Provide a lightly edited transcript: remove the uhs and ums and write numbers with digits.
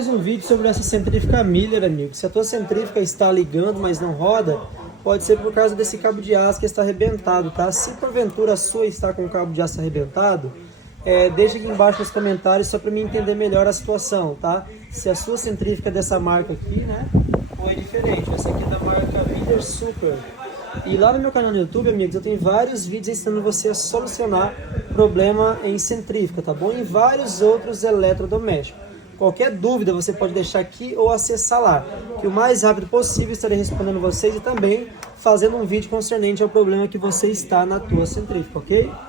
Mais um vídeo sobre essa centrífuga Miller, amigo. Se a tua centrífuga está ligando, mas não roda, pode ser por causa desse cabo de aço que está arrebentado, tá? Se porventura a sua está com o cabo de aço arrebentado, deixa aqui embaixo nos comentários só para mim entender melhor a situação, tá? Se a sua centrífuga é dessa marca aqui, né? Ou é diferente. Essa aqui é da marca Miller Super. E lá no meu canal no YouTube, amigos, eu tenho vários vídeos ensinando você a solucionar problema em centrífuga, tá bom? E vários outros eletrodomésticos. Qualquer dúvida você pode deixar aqui ou acessar lá, que o mais rápido possível estarei respondendo vocês e também fazendo um vídeo concernente ao problema que você está na tua centrífuga, ok?